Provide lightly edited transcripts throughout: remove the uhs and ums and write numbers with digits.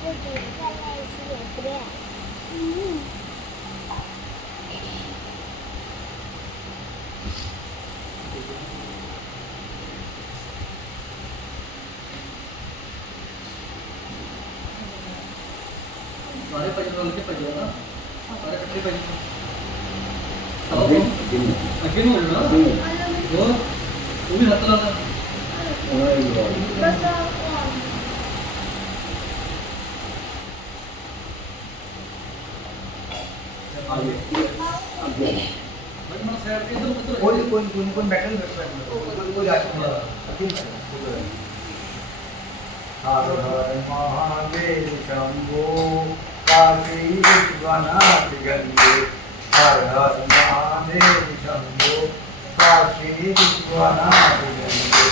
सारे पाहिजे पाहिजे ना सारे कटले पाहिजे अगेन म्हणलं ना हो तुम्ही हाताला ना कोण बॅटल हर हर महादेव शंभो काशी विश्वनाथ गंगे हर हर महादेव शंभो काशी विश्वनाथ गंगे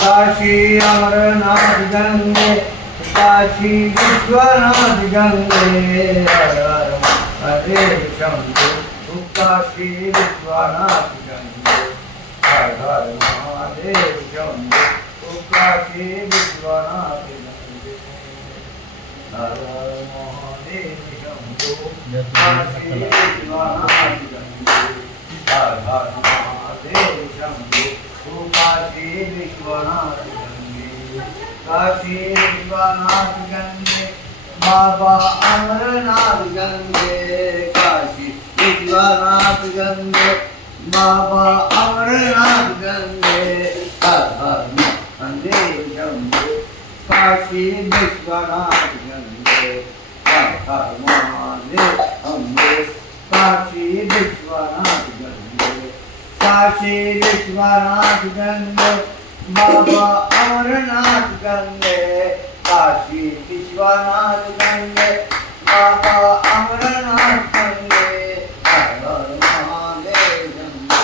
काशी अमरनाथ गंगे काशी विश्वनाथ गंगे हर हर महादेव शंभो काशी विश्वनाथ गंगे हर हर महादेव शंभो काशी विश्वनाथ गंगे हर हर महादेव शंभो काशी विश्वनाथ गंगे हर हर महादेव शंभो काशी विश्वनाथ गंगे काशी विश्वनाथ गंगे बाबा अमरनाथ गंगे काशी विश्वनाथ गंगे बाबा अमरनाथ गंगे हर हर महादेव शंभो काशी विश्वनाथ गंगे हर हर महादेव शंभो काशी विश्वनाथ गंगे काशी विश्वनाथ गंगे बाबा अमरनाथ गंगे काशी विश्वनाथ गंगे बाबा अमरनाथ गंगे हर हर महादेव शंभो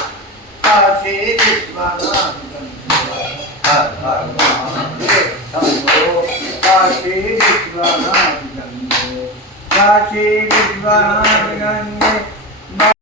काशी विश्वनाथ गंगे हर हर महादेव शंभो काशी विश्वनाथ गंगे काशी विश्वनाथ गंगे